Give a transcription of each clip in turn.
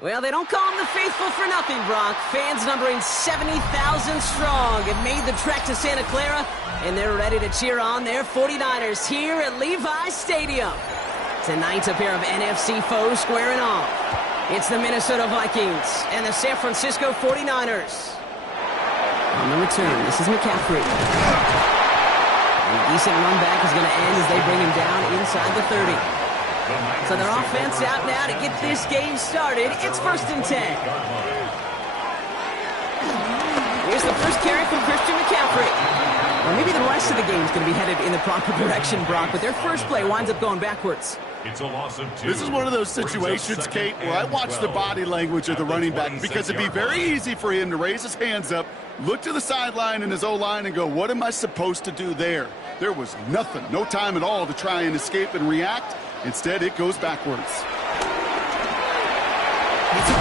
Well, they don't call them the faithful for nothing, Brock. Fans numbering 70,000 strong have made the trek to Santa Clara, and they're ready to cheer on their 49ers here at Levi's Stadium. Tonight, a pair of NFC foes squaring off. It's the Minnesota Vikings and the San Francisco 49ers. On the return, this is McCaffrey. And a decent run back is going to end as they bring him down inside the 30. So their offense out now to get this game started. It's 1st and 10. Here's the first carry from Christian McCaffrey. Well, maybe the rest of the game is going to be headed in the proper direction, Brock, but their first play winds up going backwards. It's a loss of 2. This is one of those situations, Kate, where I watch the body language of the running back because it'd be very easy for him to raise his hands up, look to the sideline in his O-line and go, what am I supposed to do there? There was nothing, no time at all to try and escape and react. Instead, it goes backwards. Here we go.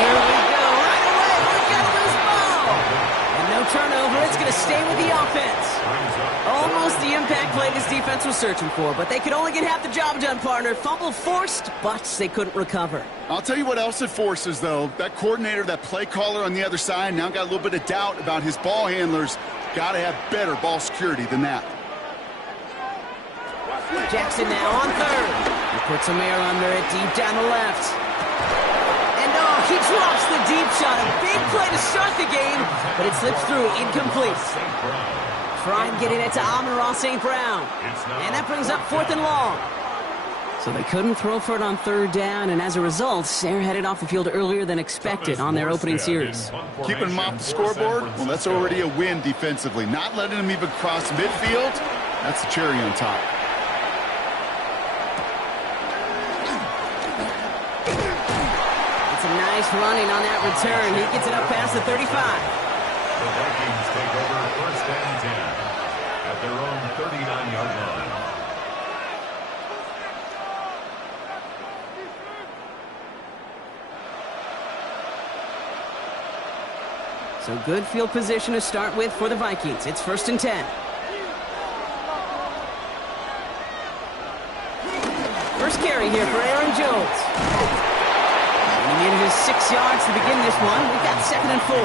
Right away. Look at this ball. And no turnover. It's going to stay with the offense. Almost the impact play this defense was searching for, but they could only get half the job done, partner. Fumble forced, but they couldn't recover. I'll tell you what else it forces, though. That coordinator, that play caller on the other side, now got a little bit of doubt about his ball handlers. Got to have better ball security than that. Jackson now on third. He puts some air under it, deep down the left. And oh, he drops the deep shot. A big play to start the game, but it slips through, incomplete. Trying getting it to Amon-Ra St. Brown. And that brings up 4th and long. So they couldn't throw for it on 3rd down, and as a result, they're headed off the field earlier than expected on their opening series. Keeping them off the scoreboard? Well, that's already a win defensively. Not letting them even cross midfield, that's the cherry on top. It's a nice running on that return. He gets it up past the 35. The Vikings take over 1st and 10 at their own 39-yard line. So good field position to start with for the Vikings. It's 1st and 10. First carry here for Aaron Jones. And he needed his 6 yards to begin this one. We've got 2nd and 4.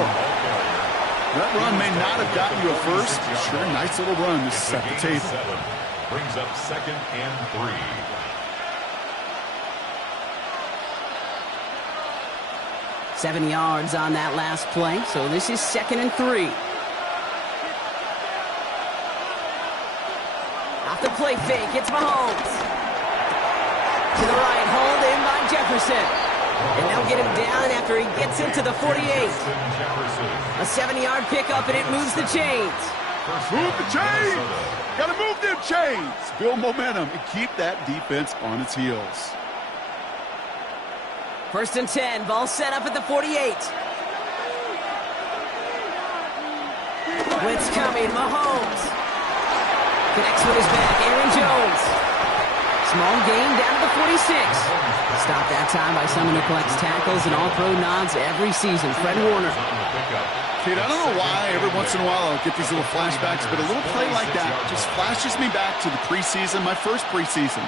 That run may not have gotten you a first. Sure, nice little run to set the table. Brings up 2nd and 3. Seven yards on that last play, so this is 2nd and 3. Off the play fake, it's Mahomes. To the right, hauled in by Jefferson. And they'll get him down after he gets into the 48. A 7-yard pickup, and it moves the chains. Move the chains! Gotta move them chains! Build momentum and keep that defense on its heels. 1st and 10, ball set up at the 48. Blitz coming, Mahomes. Connects with his back, Aaron Jones. Small gain down to the 46. Stopped that time by someone who collects tackles and all-pro nods every season, Fred Warner. Kate, I don't know why every once in a while I'll get these little flashbacks, but a little play like that just flashes me back to the preseason, my first preseason.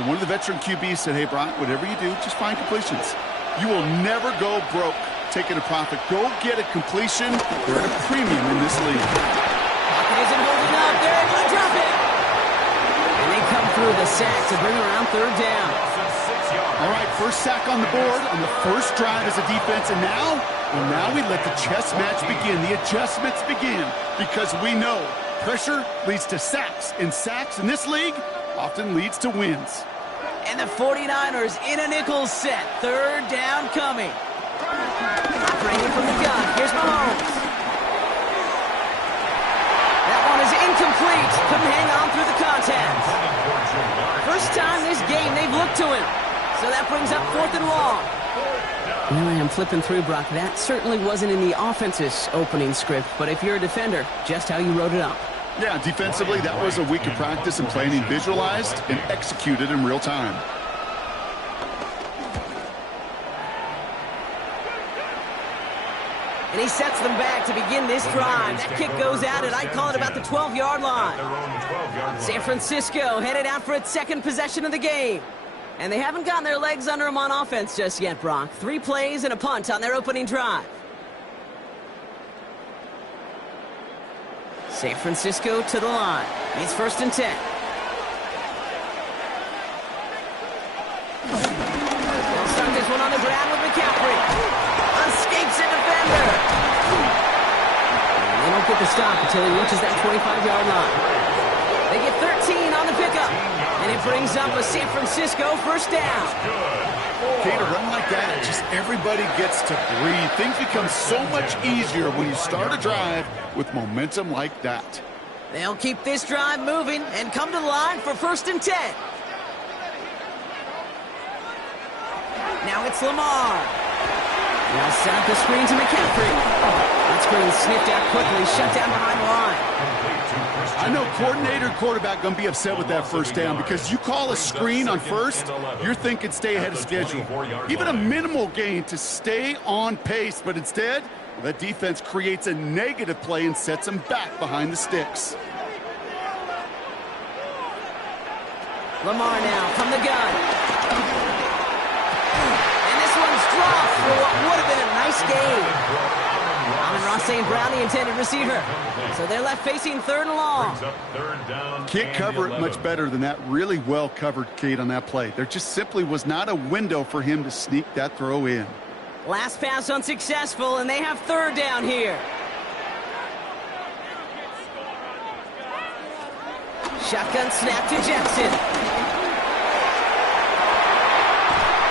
And one of the veteran QBs said, hey, Brock, whatever you do, just find completions. You will never go broke taking a profit. Go get a completion. They're at a premium in this league. Pocket isn't holding up. They're able to drop it. And they come through the sack to bring around 3rd down. All right, first sack on the board on the first drive as a defense. And now, well, now we let the chess match begin. The adjustments begin because we know pressure leads to sacks. And sacks in this league often leads to wins. And the 49ers in a nickel set. 3rd down coming. Operating from the gun. Here's Mahomes. That one is incomplete. Couldn't hang on through the contact. First time this game they've looked to him. So that brings up 4th and long. Well, I'm flipping through, Brock. That certainly wasn't in the offense's opening script. But if you're a defender, just how you wrote it up. Yeah, defensively, that was a week of practice and planning visualized and executed in real time. And he sets them back to begin this drive. That kick goes out, and I call it about the 12-yard line. San Francisco headed out for its 2nd possession of the game. And they haven't gotten their legs under them on offense just yet, Brock. 3 plays and a punt on their opening drive. San Francisco to the line. It's 1st and 10. They'll start this one on the ground with McCaffrey. Escapes a defender. And they don't get the stop until he reaches that 25-yard line. They get 13 on the pickup. And it brings up a San Francisco 1st down. Okay, to run like that, just everybody gets to breathe. Things become so much easier when you start a drive with momentum like that. They'll keep this drive moving and come to the line for 1st and 10. Now it's Lamar. Now set up the screen to McCaffrey. That screen sniffed out quickly, shut down behind the line. I know coordinator and quarterback going to be upset with that 1st down because you call a screen on 1st, you're thinking stay ahead of schedule. Even a minimal gain to stay on pace, but instead, That defense creates a negative play and sets him back behind the sticks. Lamar now from the gun. And this one's dropped for what would have been a nice game. Amon-Ra St. Brown, the intended receiver. So they're left facing 3rd and long. Can't cover it much better than that. Really well covered, Kate, on that play. There just simply was not a window for him to sneak that throw in. Last pass unsuccessful, and they have 3rd down here. Shotgun snap to Jackson.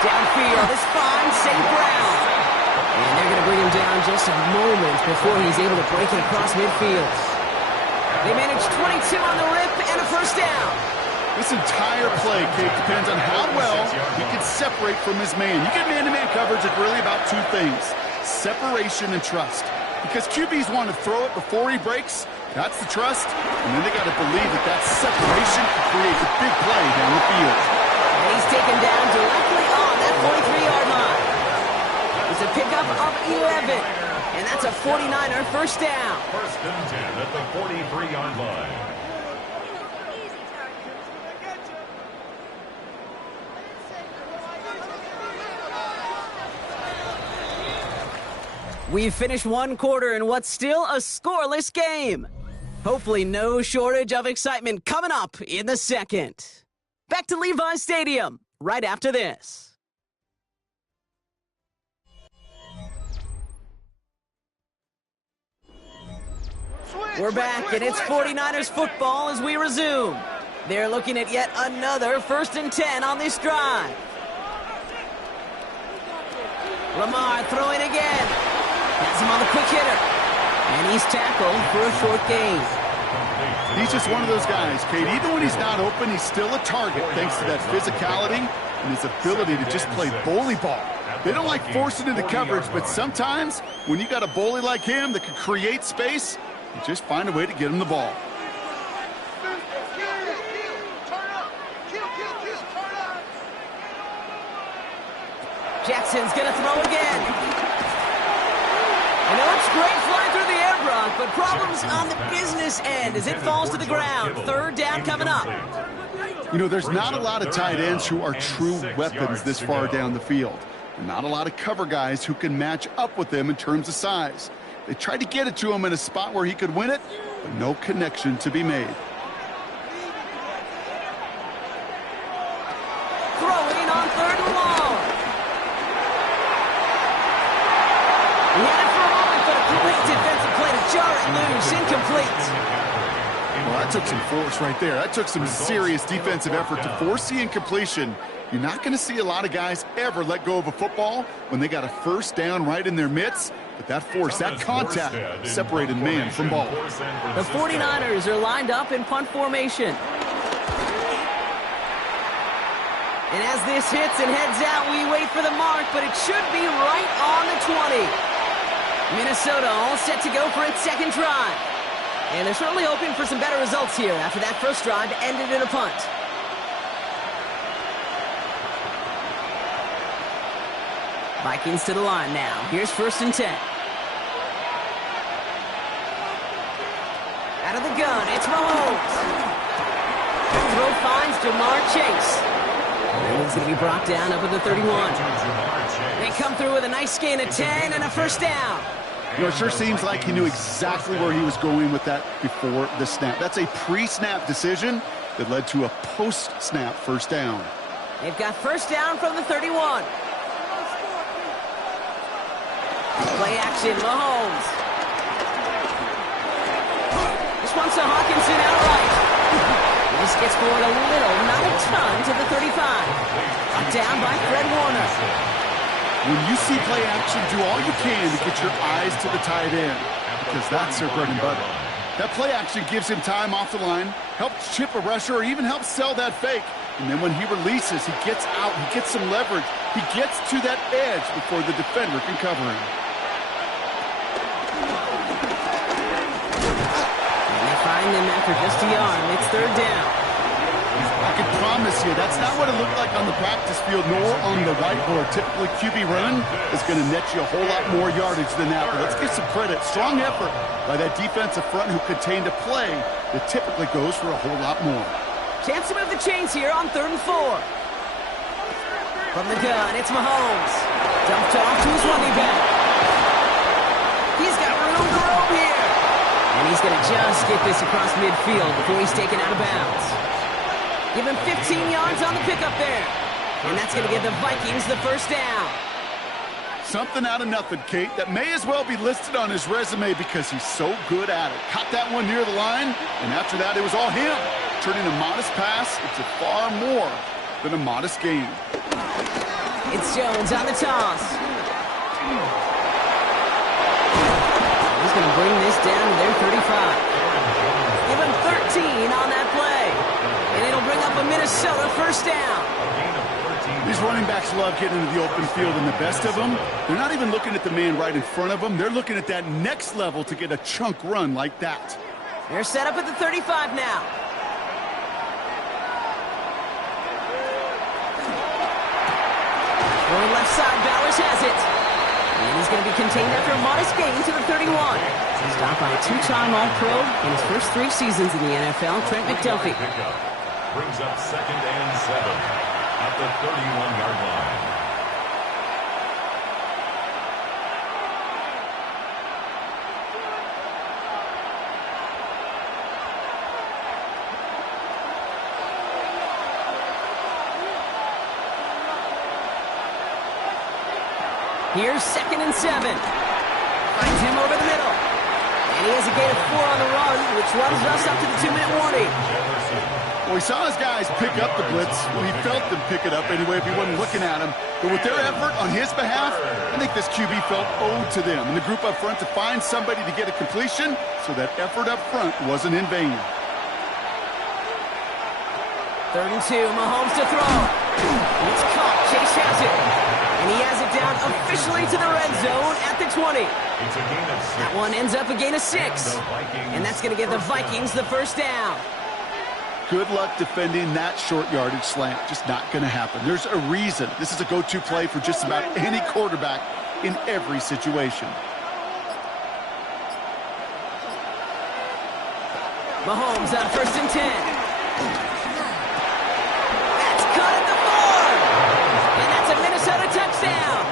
Downfield is fine, St. Brown. And they're going to bring him down just a moment before he's able to break it across midfield. They manage 22 on the rip and a 1st down. This entire play, Kate, depends on how well he can separate from his man. You get man-to-man coverage, it's really about 2 things: separation and trust. Because QBs want to throw it before he breaks. That's the trust. And then they got to believe that that separation can create a big play down the field. And he's taken down directly on that 43-yard line. It's a pickup of 11. And that's a 49er 1st down. 1st and 10 at the 43-yard line. We've finished 1 quarter in what's still a scoreless game. Hopefully no shortage of excitement coming up in the 2nd. Back to Levi Stadium right after this. We're back, and it's 49ers football as we resume. They're looking at yet another 1st and 10 on this drive. Lamar throwing again. Has him on the quick hitter. And he's tackled for a short gain. He's just one of those guys, Kate. Even when he's not open, he's still a target thanks to that physicality and his ability to just play bully ball. They don't like forcing into coverage, but sometimes when you got a bully like him that can create space, you just find a way to get him the ball. Jackson's going to throw again. And it looks great flying through the air, Brock, but problems on the business end as it falls to the ground. 3rd down coming up. You know, there's not a lot of tight ends who are true weapons this far down the field. And not a lot of cover guys who can match up with them in terms of size. They tried to get it to him in a spot where he could win it, but no connection to be made. Throwing on 3rd and long. He had it for a moment, but a great defensive play to jar it loose. Incomplete. Well, that took some force right there. That took some serious defensive effort to force the incompletion. You're not going to see a lot of guys ever let go of a football when they got a 1st down right in their midst. But that force, that contact, separated man from ball. The 49ers are lined up in punt formation. And as this hits and heads out, we wait for the mark, but it should be right on the 20. Minnesota all set to go for its 2nd drive. And they're certainly hoping for some better results here after that 1st drive ended in a punt. Vikings to the line now. Here's 1st and 10. Out of the gun, it's Mahomes. The throw finds Jamar Chase. And he's going to be brought down up at the 31. They come through with a nice gain of 10 and a 1st down. You know, it sure seems like he knew exactly where he was going with that before the snap. That's a pre-snap decision that led to a post-snap 1st down. They've got 1st down from the 31. Play action, Mahomes. This one's to Hawkinson outright. This gets forward a little, not a ton, to the 35. Up down by Fred Warner. When you see play action, do all you can to get your eyes to the tight end, because that's their bread and butter. That play action gives him time off the line, helps chip a rusher, or even helps sell that fake. And then when he releases, he gets out, he gets some leverage. He gets to that edge before the defender can cover him. And they find him after just a yard. It's 3rd down. I can promise you that's not what it looked like on the practice field nor on the whiteboard. Typically, QB run is going to net you a whole lot more yardage than that. But let's give some credit. Strong effort by that defensive front who contained a play that typically goes for a whole lot more. Chance to move the chains here on 3rd and 4. From the gun, it's Mahomes. Dumped off to his running back. He's got room to roam here. And he's going to just get this across midfield before he's taken out of bounds. Give him 15 yards on the pickup there. And that's going to give the Vikings the first down. Something out of nothing, Kate, that may as well be listed on his resume because he's so good at it. Caught that one near the line, and after that, it was all him. Turning a modest pass into far more than a modest gain. It's Jones on the toss. He's going to bring this down to their 35. Give him 13 on that play. And it'll bring up a Minnesota first down. These running backs love getting into the open field, and the best of them, they're not even looking at the man right in front of them. They're looking at that next level to get a chunk run like that. They're set up at the 35 now. Going left side, Bowers has it. And he's going to be contained after a modest gain to the 31. Stopped by a two-time All-Pro in his first 3 seasons in the NFL, Trent McDuffie. Brings up 2nd and 7 at the 31-yard line. Here's 2nd and 7. Finds him over the middle. And he has a gain of 4 on the run, which runs us up to the 2-minute warning. Well, he saw his guys pick up the blitz. Well, he felt them pick it up anyway if he wasn't looking at him. But with their effort on his behalf, I think this QB felt owed to them and the group up front to find somebody to get a completion, so that effort up front wasn't in vain. 3rd and 2, Mahomes to throw. It's caught. Chase has it. And he has it down officially to the red zone at the 20. That one ends up a gain of 6. And that's going to give the Vikings the first down. Good luck defending that short yardage slant. Just not going to happen. There's a reason. This is a go-to play for just about any quarterback in every situation. Mahomes on 1st and 10. That's caught at the 4. And that's a Minnesota touchdown.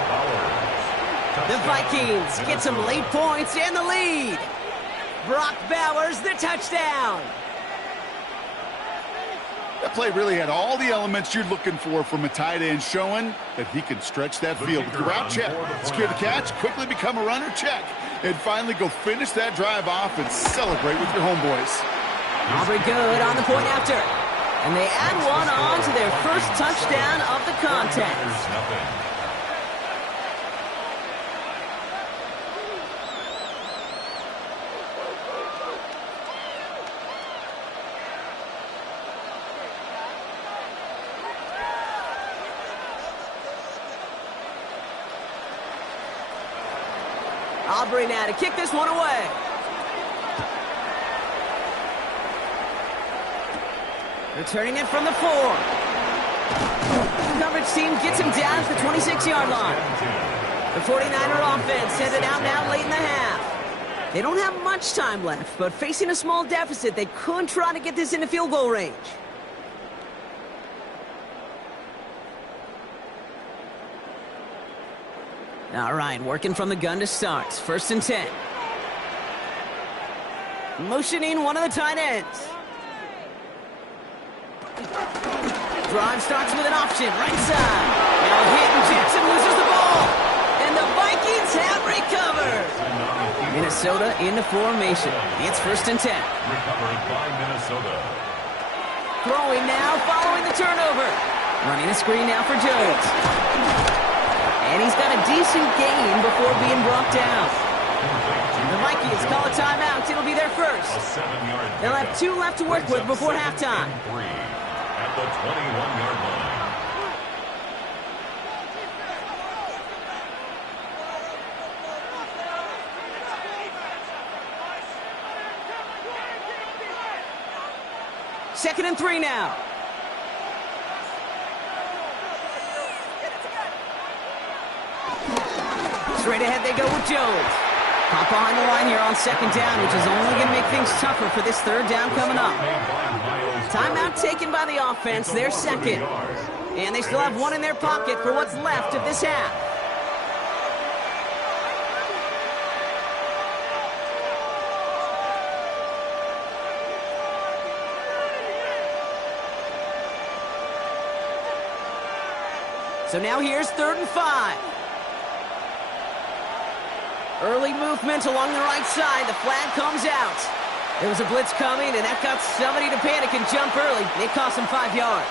The Vikings get some late points and the lead. Brock Bowers, the touchdown. That play really had all the elements you're looking for from a tight end, showing that he can stretch that field. With the route check, secure the catch, quickly become a runner check, and finally go finish that drive off and celebrate with your homeboys. Aubrey good on the point after. And they add one on to their first touchdown of the contest. Aubrey now to kick this one away. Returning it from the 4. Coverage team gets him down to the 26-yard line. The 49er offense headed out now late in the half. They don't have much time left, but facing a small deficit, they could try to get this into field goal range. All right, working from the gun to start. 1st and 10. Motioning one of the tight ends. Drive starts with an option, right side. Now hit, and Jackson loses the ball. And the Vikings have recovered. Minnesota into formation. It's 1st and 10. Recovered by Minnesota. Throwing now, following the turnover. Running a screen now for Jones. And he's got a decent gain before being brought down. The Vikings call a timeout. It'll be their first. They'll have 2 left to work with before halftime. At the 21-yard line. Second and 3 now. Straight ahead they go with Jones. Caught behind the line here on second down, which is only going to make things tougher for this third down coming up. Timeout taken by the offense, their second. And they still have one in their pocket for what's left of this half. So now here's 3rd and 5. Early movement along the right side. The flag comes out. There was a blitz coming, and that got somebody to panic and jump early. It cost them 5 yards.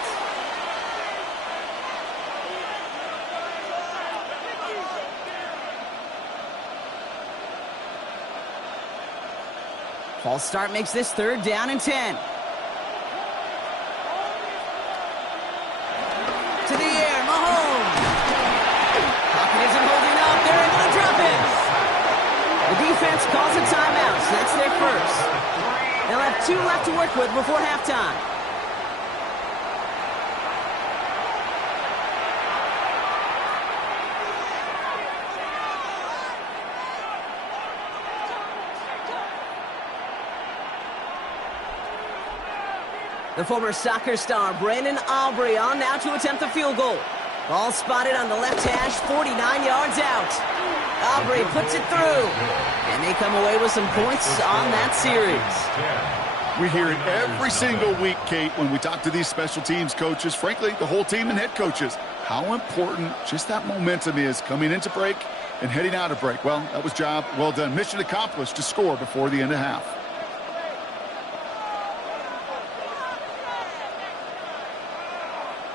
False start makes this 3rd down and 10. To the air, Mahomes. Pocket isn't holding up. They're able to drop it. The defense calls a timeout, so that's their first. They'll have 2 left to work with before halftime. The former soccer star, Brandon Aubrey, on now to attempt the field goal. Ball spotted on the left hash, 49 yards out. Aubrey puts it through. And they come away with some points on that series. We hear it every single week, Kate, when we talk to these special teams coaches, frankly, the whole team and head coaches, how important just that momentum is coming into break and heading out of break. Well, that was job well done. Mission accomplished to score before the end of half.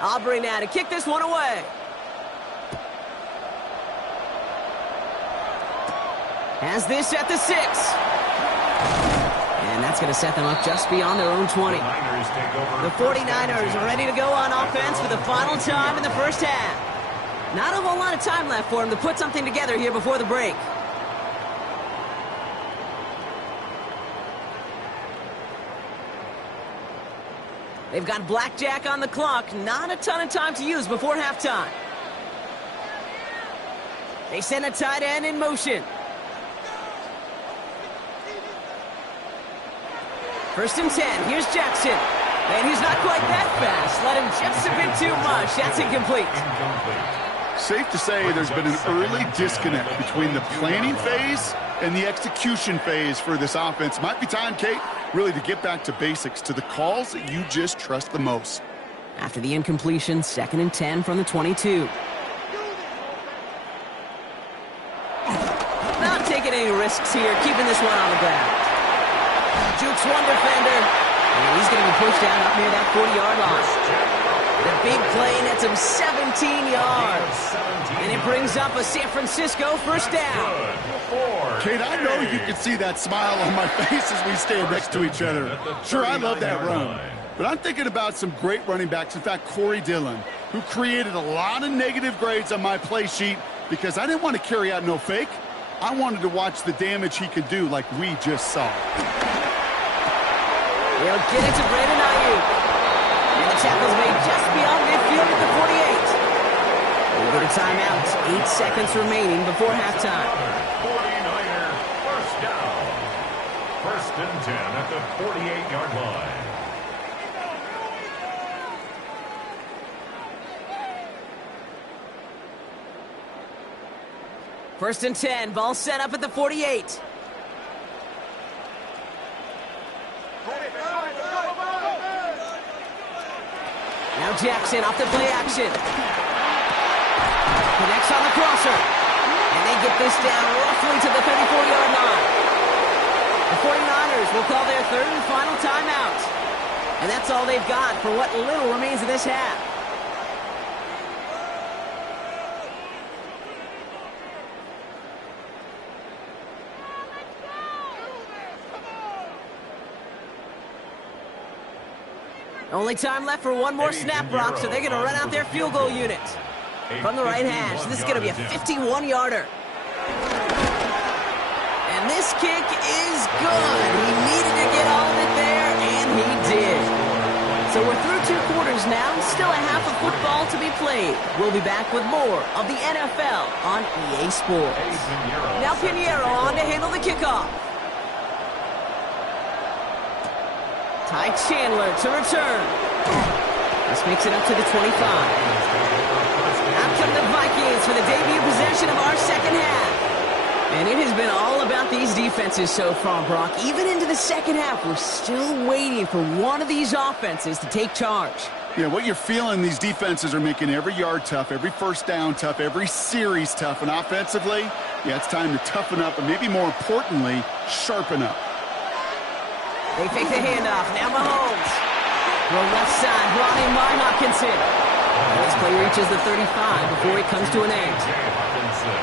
Aubrey now to kick this one away. Has this at the 6. And that's going to set them up just beyond their own 20. The 49ers are ready to go on offense for the final time in the first half. Not a whole lot of time left for them to put something together here before the break. They've got blackjack on the clock. Not a ton of time to use before halftime. They send a tight end in motion. 1st and 10. Here's Jackson. And he's not quite that fast. Let him just a bit too much. That's incomplete. Safe to say there's been an early disconnect between the planning phase and the execution phase for this offense. Might be time, Kate, really to get back to basics, to the calls that you just trust the most. After the incompletion, 2nd and 10 from the 22. Not taking any risks here, keeping this one on the ground. Jukes one defender, and he's going to be pushed down up near that 40-yard line. The big play nets him 17 yards. And it brings up a San Francisco first down. Kate, I know you can see that smile on my face as we stand next to each other. Sure, I love that run. But I'm thinking about some great running backs. In fact, Corey Dillon, who created a lot of negative grades on my play sheet because I didn't want to carry out no fake. I wanted to watch the damage he could do like we just saw. They'll get it to Brandon Ayuk. And the tackle's made just beyond midfield at the 48. We'll get a timeout. 8 seconds remaining before halftime. 49er first down. 1st and 10 at the 48-yard line. First and 10. Ball set up at the 48. Now Jackson off the play action. Connects on the crosser. And they get this down roughly to the 34-yard line. The 49ers will call their 3rd and final timeout. And that's all they've got for what little remains of this half. Only time left for one more snap, Brock, so they're going to run out their field goal unit. From the right hash, this is going to be a 51-yarder. And this kick is good. He needed to get all of it there, and he did. So we're through 2 quarters quarters now. Still a half of football to be played. We'll be back with more of the NFL on EA Sports. Now Pinheiro on to handle the kickoff. Ty Chandler to return. This makes it up to the 25. Out come the Vikings for the debut possession of our second half. And it has been all about these defenses so far, Brock. Even into the second half, we're still waiting for one of these offenses to take charge. Yeah, what you're feeling, these defenses are making every yard tough, every first down tough, every series tough. And offensively, yeah, it's time to toughen up and maybe more importantly, sharpen up. They fake the handoff. Now Mahomes. From left side, brought in by Hopkinson. And this play reaches the 35 before it comes to an end.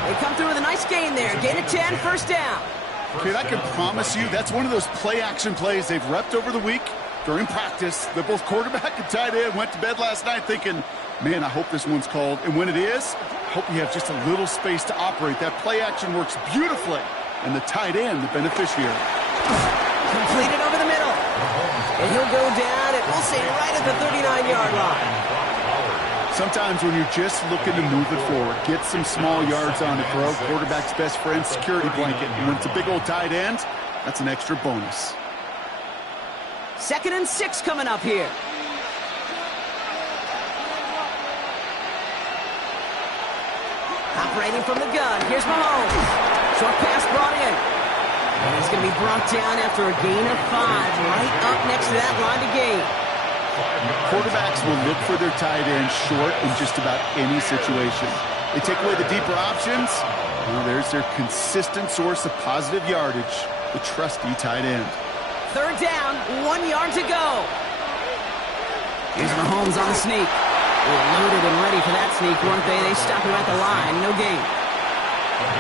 They come through with a nice gain there. Gain of 10, first down. Kid, I can promise you that's one of those play-action plays they've repped over the week during practice. That both quarterback and tight end went to bed last night thinking, man, I hope this one's called. And when it is, I hope you have just a little space to operate. That play-action works beautifully. And the tight end, the beneficiary. Completed over the middle. And he'll go down, and we'll say right at the 39-yard line. Sometimes when you're just looking to move it forward, get some small yards on the throw, quarterback's best friend, security blanket. And when it's a big old tight end, that's an extra bonus. 2nd and 6 coming up here. Operating from the gun. Here's Mahomes. Short pass brought in. And he's going to be brought down after a gain of 5, right up next to that line to gain. Quarterbacks will look for their tight end short in just about any situation. They take away the deeper options. Well, there's their consistent source of positive yardage, the trusty tight end. 3rd down, 1 yard to go. Here's Mahomes on the sneak. They're loaded and ready for that sneak, weren't they? They stop him at the line, no gain.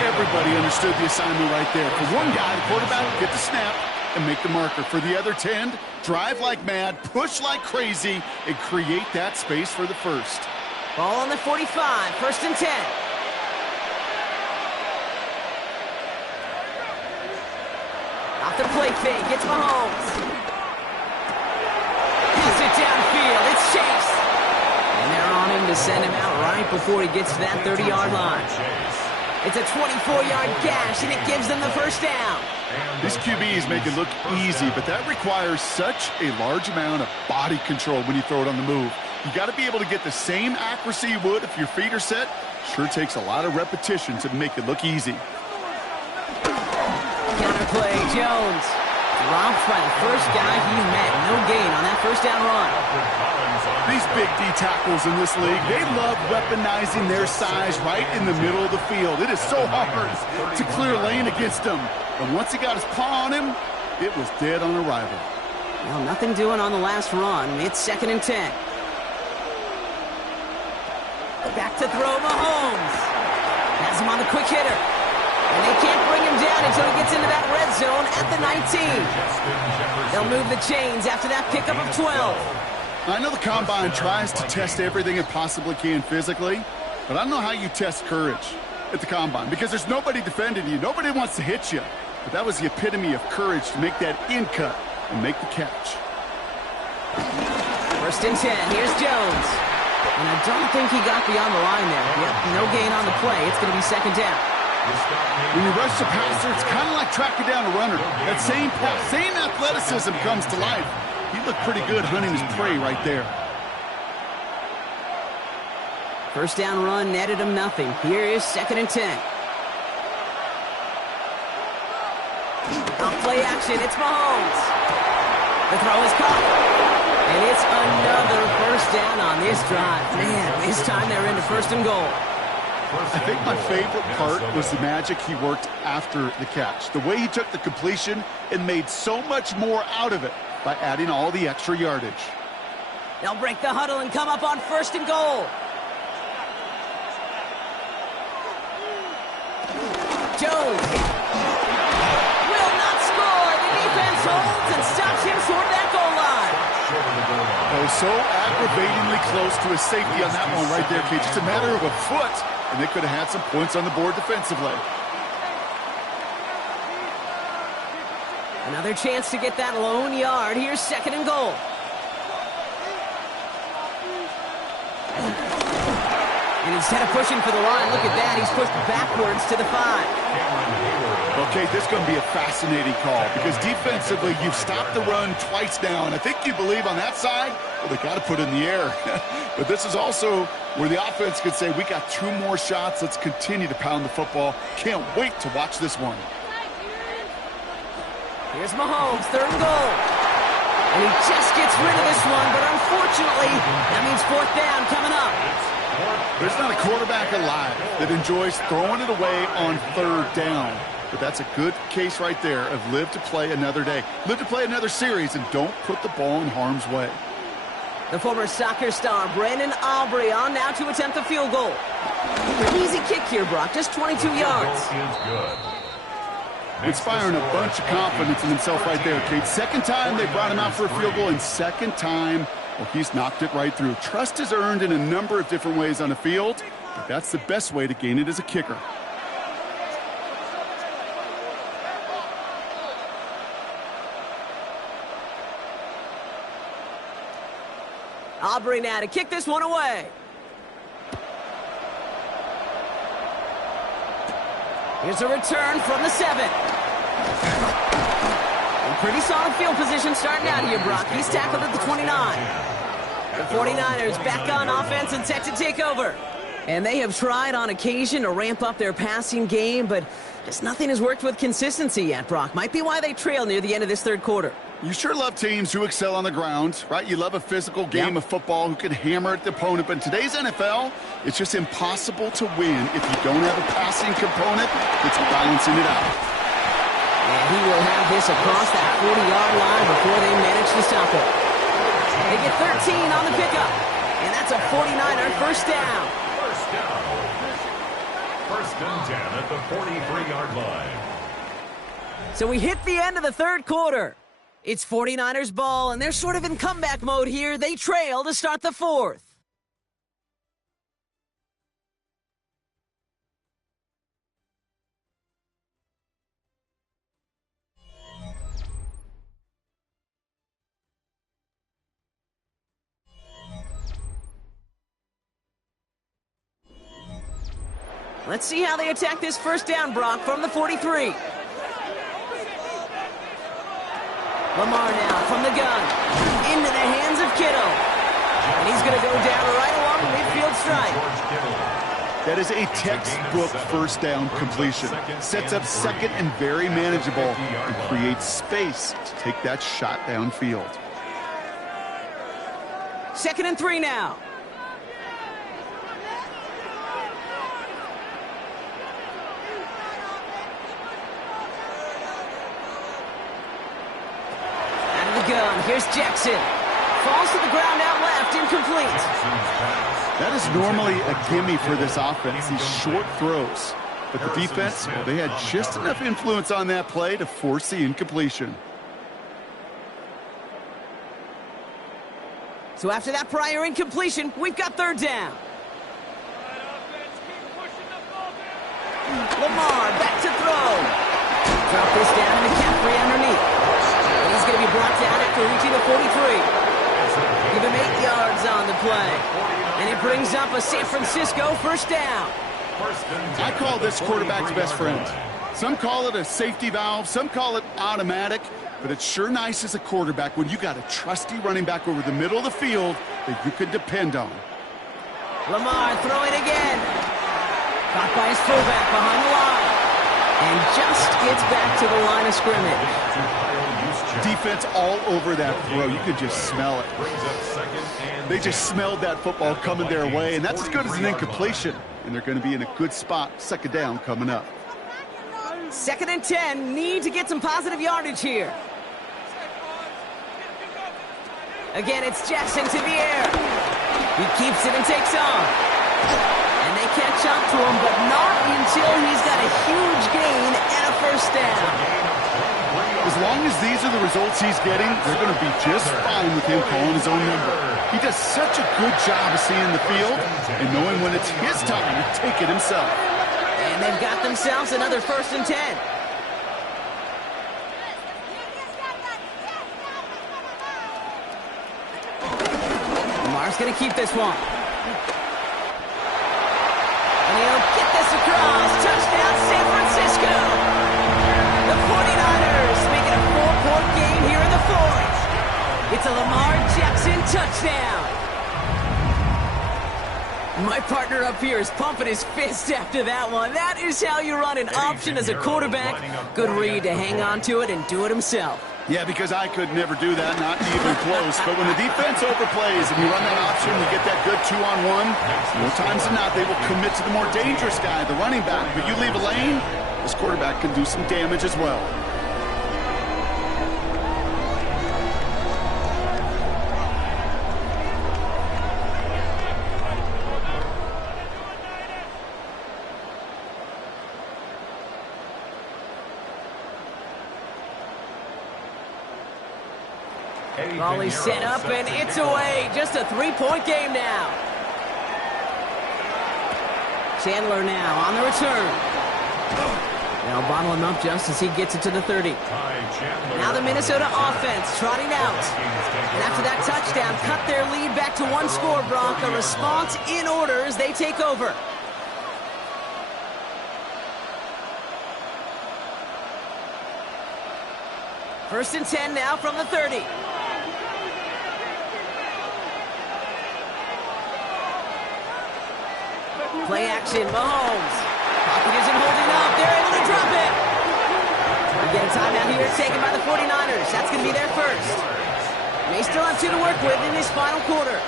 Everybody understood the assignment right there. For one guy, the quarterback, get the snap and make the marker. For the other 10, drive like mad, push like crazy, and create that space for the first. Ball on the 45, 1st and 10. Off the play fake, it's Mahomes. Pass it downfield, it's Chase. And they're on him to send him out right before he gets to that 30-yard line. It's a 24-yard gash, and it gives them the first down. These QBs make it look easy, but that requires such a large amount of body control when you throw it on the move. You got to be able to get the same accuracy you would if your feet are set. Sure takes a lot of repetition to make it look easy. Counterplay, Jones. Dropped by the first guy he met. No gain on that first down run. These big D tackles in this league, they love weaponizing their size right in the middle of the field. It is so hard to clear lane against them. And once he got his paw on him, it was dead on arrival. Well, nothing doing on the last run. It's 2nd and 10. Back to throw, Mahomes. Has him on the quick hitter. And they can't bring him down until he gets into that red zone at the 19. They'll move the chains after that pickup of 12. I know the Combine tries to test everything it possibly can physically, but I don't know how you test courage at the Combine because there's nobody defending you. Nobody wants to hit you. But that was the epitome of courage to make that in cut and make the catch. 1st and 10. Here's Jones. And I don't think he got beyond the line there. Yep, no gain on the play. It's going to be 2nd down. When you rush the passer, it's kind of like tracking down a runner. That same pass, same athleticism comes to life. He looked pretty good hunting his prey right there. First down run netted him nothing. Here is 2nd and 10. On play action, it's Mahomes. The throw is caught. And it's another first down on this drive. Man, this time they're into 1st and goal. I think my favorite part was the magic he worked after the catch. The way he took the completion and made so much more out of it by adding all the extra yardage. They'll break the huddle and come up on 1st and goal. Jones will not score. The defense holds and stops him short of that goal line. Oh, so aggravatingly close to his safety on that one right there, Kate. Just a matter of a foot, and they could have had some points on the board defensively. Another chance to get that lone yard. Here's 2nd and goal. Instead of pushing for the line, look at that. He's pushed backwards to the 5. Okay, this is going to be a fascinating call because defensively, you've stopped the run twice now, and I think you believe on that side, well, they got to put it in the air. But this is also where the offense could say, we got 2 more shots. Let's continue to pound the football. Can't wait to watch this one. Here's Mahomes, 3rd and goal. And he just gets rid of this one, but unfortunately, that means 4th down coming up. There's not a quarterback alive that enjoys throwing it away on 3rd down. But that's a good case right there of live to play another day. Live to play another series and don't put the ball in harm's way. The former soccer star, Brandon Aubrey, on now to attempt the field goal. Easy kick here, Brock, just 22 yards. Inspiring a bunch of confidence in himself right there, Kate. 2nd time they brought him out for a field goal, and 2nd time, well, he's knocked it right through. Trust is earned in a number of different ways on the field, but that's the best way to gain it as a kicker. Aubrey now to kick this one away. Here's a return from the 7. And pretty solid field position starting out here, Brock. He's tackled at the 29. The 49ers back on offense and set to take over. And they have tried on occasion to ramp up their passing game, but just nothing has worked with consistency yet, Brock. Might be why they trail near the end of this 3rd quarter. You sure love teams who excel on the ground, right? You love a physical game of football who can hammer at the opponent. But in today's NFL, it's just impossible to win if you don't have a passing component that's balancing it out. And he will have this across that 40-yard line before they manage to stop it. They get 13 on the pickup. And that's a 49er first down. First and 10 at the 43-yard line. So we hit the end of the 3rd quarter. It's 49ers ball, and they're sort of in comeback mode here. They trail to start the 4th. Let's see how they attack this first down, Brock, from the 43. Lamar now from the gun. Into the hands of Kittle. And he's going to go down right along the midfield stripe. That is a textbook first down completion. Sets up 2nd and very manageable and creates space to take that shot downfield. 2nd and 3 now. Gun. Here's Jackson. Falls to the ground out left, incomplete. That is normally a gimme for this offense, these short throws. But the defense, well, they had just enough influence on that play to force the incompletion. So after that prior incompletion, we've got 3rd down. Lamar back to throw. Drop this down to McCaffrey underneath. He's going to be brought down after reaching the 43. Give him 8 yards on the play. And it brings up a San Francisco first down. I call this quarterback's best friend. Some call it a safety valve, some call it automatic, but it's sure nice as a quarterback when you got a trusty running back over the middle of the field that you can depend on. Lamar throwing again. Caught by his fullback behind the line. And just gets back to the line of scrimmage. Defense all over that throw. You could just smell it. They just smelled that football coming their way, and that's as good as an incompletion. And they're going to be in a good spot. 2nd down coming up. 2nd and 10. Need to get some positive yardage here. Again, it's Jackson to the air. He keeps it and takes off. And they catch up to him, but not until he's got a huge gain and a first down. As long as these are the results he's getting, they're going to be just fine with him calling his own number. He does such a good job of seeing the field and knowing when it's his time to take it himself. And they've got themselves another 1st and 10. Lamar's going to keep this one. Pass across. Touchdown, San Francisco. The 49ers make it a 4-point game here in the fourth. It's a Lamar Jackson touchdown. My partner up here is pumping his fist after that one. That is how you run an option as a quarterback. Good read to hang on to it and do it himself. Yeah, because I could never do that, not even close. But when the defense overplays and you run that option, you get that good 2-on-1, more times than not, they will commit to the more dangerous guy, the running back. But you leave a lane, this quarterback can do some damage as well. Volley set up, and it's away. Just a 3-point game now. Chandler now on the return. They'll bottle him up just as he gets it to the 30. Now the Minnesota offense trotting out. And after that touchdown, cut their lead back to 1 score, Brock. A response in order as they take over. First and 10 now from the 30. Play action, Mahomes. Pocket isn't holding up. They're able to drop it. We get a timeout here taken by the 49ers. That's going to be their first. May still have 2 to work with in this final quarter.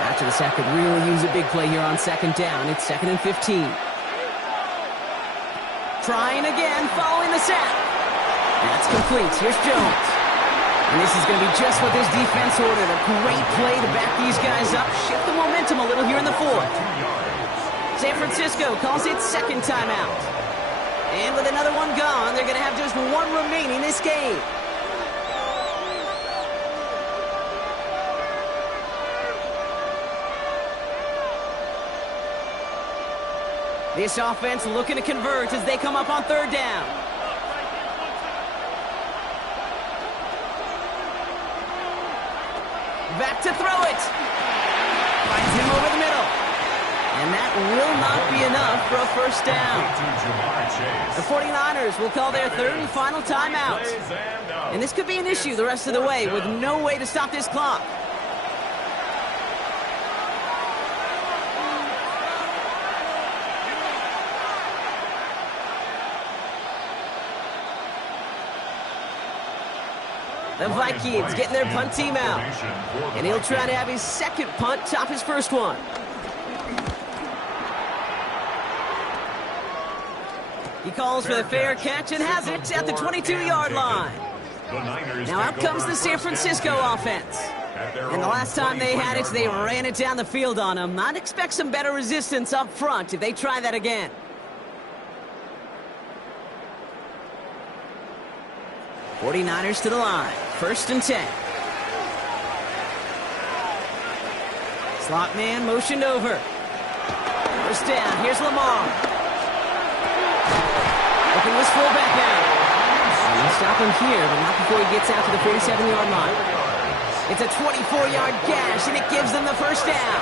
After the sack could really use a big play here on second down. It's 2nd and 15. Trying again, following the sack. That's complete. Here's Jones. And this is going to be just what this defense ordered. A great play to back these guys up. Shift the momentum a little here in the fourth. San Francisco calls it second timeout. And with another one gone, they're going to have just 1 remaining this game. This offense looking to convert as they come up on third down. Back to throw it. Finds him over the middle. And that will not be enough for a first down. The 49ers will call their 3rd and final timeout. And this could be an issue the rest of the way with no way to stop this clock. The Vikings getting their punt team out. And he'll try to have his second punt top his first one. He calls for the fair catch and has it at the 22-yard line. Now out comes the San Francisco offense. And the last time they had it, they ran it down the field on him. I'd expect some better resistance up front if they try that again. '49ers to the line. First and 10. Slot man motioned over. First down. Here's Lamar. Looking this fullback now. And they'll stop him here, but not before he gets out to the 47-yard line. It's a 24-yard gash, and it gives them the first down.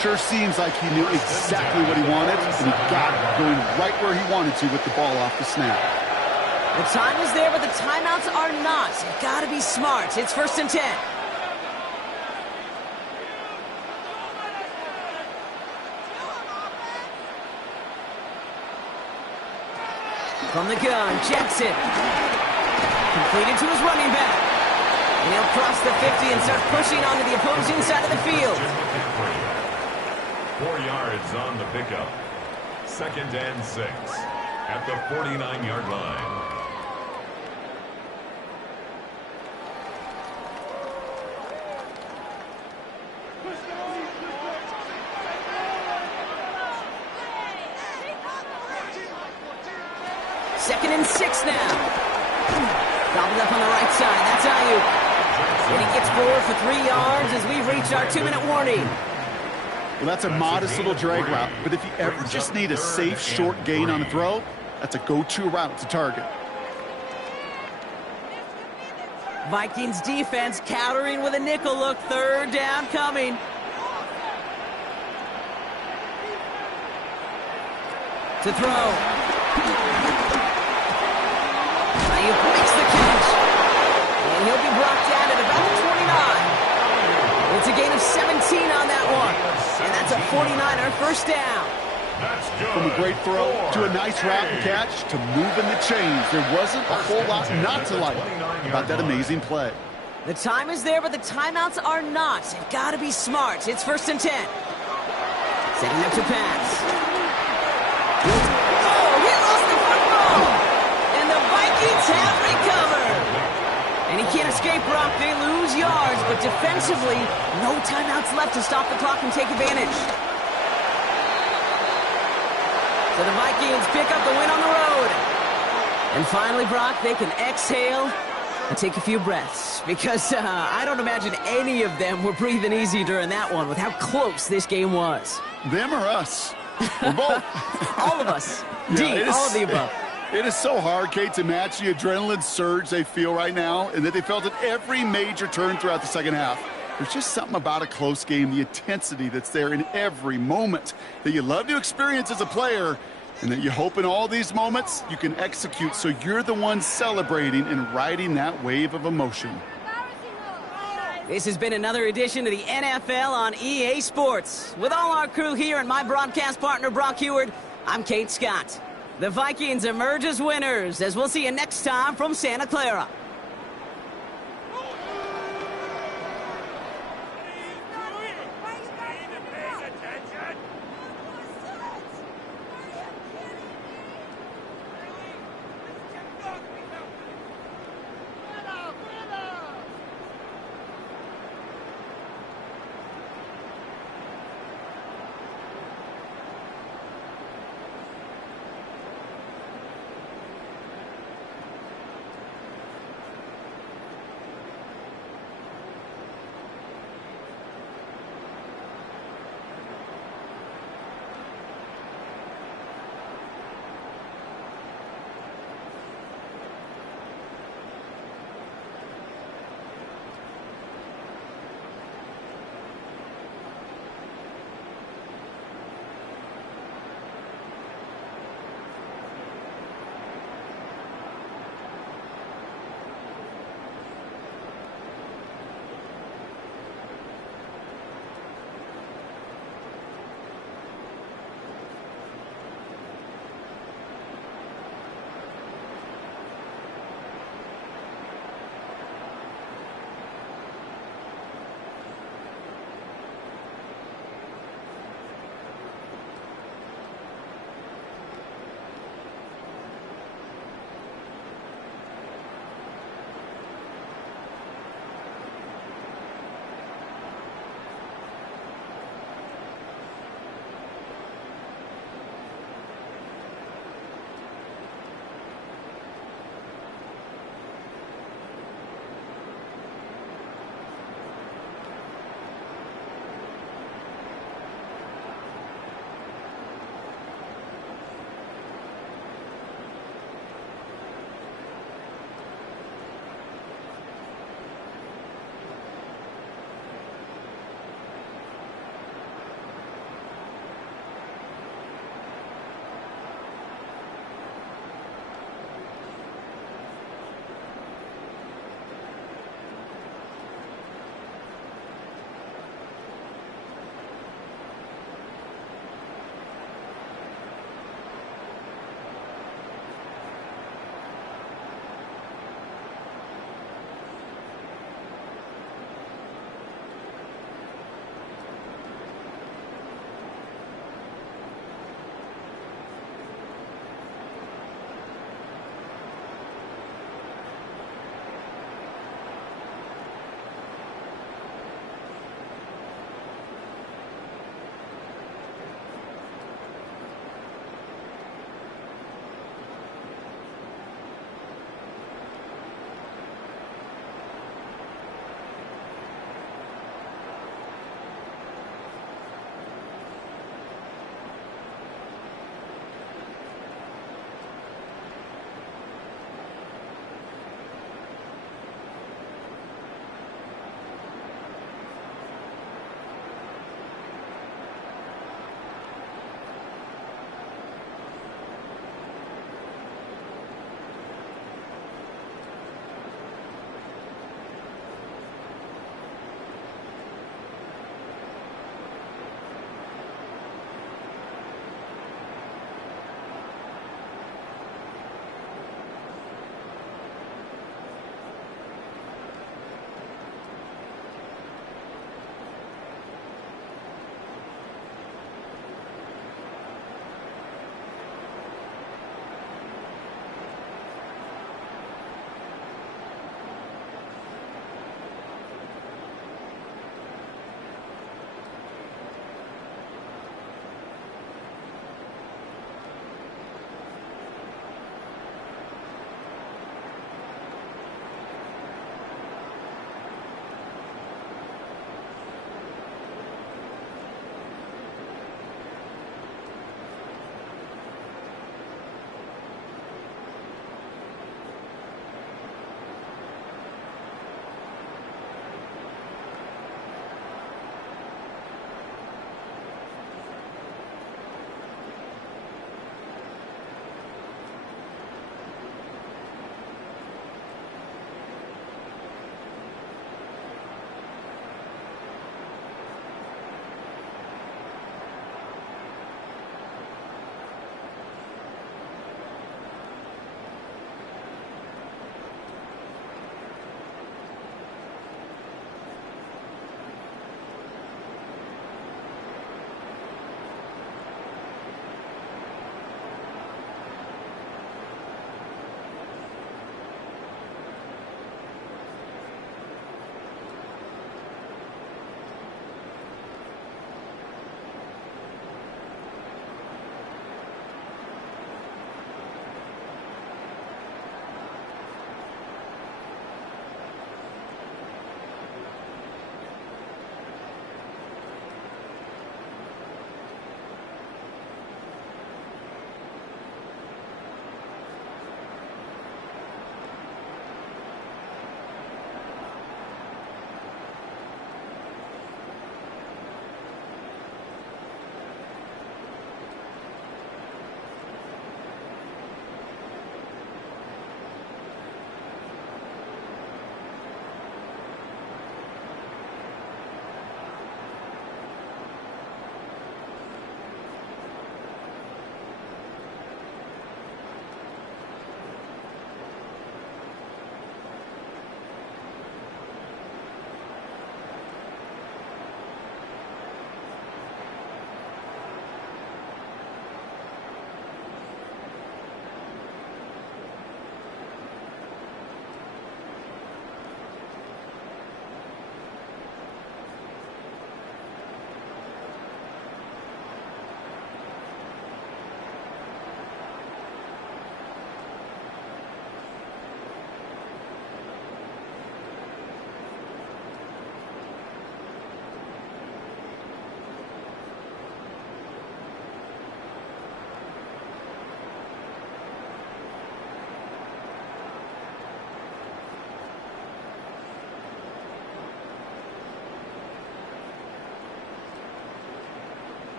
Sure seems like he knew exactly what he wanted, and he got it going right where he wanted to with the ball off the snap. The time is there, but the timeouts are not. You've got to be smart. It's first and 10. From the gun, Jackson. Completed to his running back. And he'll cross the 50 and start pushing onto the opposing side of the field. 4 yards on the pickup. 2nd and 6 at the 49-yard line. Second and 6 now. Gobbled up on the right side. That's Ayuk. And he gets forward for 3 yards as we've reached our 2-minute warning. Well, that's a modest little drag route, but if you ever just need a safe, short gain on a throw, That's a go-to route to target. Vikings defense countering with a nickel look. Third down coming. To throw. Ayuk makes the catch. And he'll be brought down at about the 29. It's a gain of 17 on that one. And that's a 49er first down. From a great throw to a nice route and catch to moving the chains. There wasn't a whole lot not to like about that amazing play. The time is there, but the timeouts are not. You've got to be smart. It's 1st and 10. Setting up to pass. Oh, he lost the football! And the Vikings have recovered. And he can't escape, Brock. They lose yards, but defensively, no timeouts left to stop the clock and take advantage. So the Vikings pick up the win on the road. And finally, Brock, they can exhale and take a few breaths. Because I don't imagine any of them were breathing easy during that one with how close this game was. Them or us? We're both. All of us. Yeah, all of the above. It is so hard, Kate, to match the adrenaline surge they feel right now and that they felt at every major turn throughout the second half. There's just something about a close game, the intensity that's there in every moment that you love to experience as a player, and that you hope in all these moments you can execute so you're the one celebrating and riding that wave of emotion. This has been another edition of the NFL on EA Sports. With all our crew here and my broadcast partner, Brock Huard, I'm Kate Scott. The Vikings emerge as winners, as we'll see you next time from Santa Clara.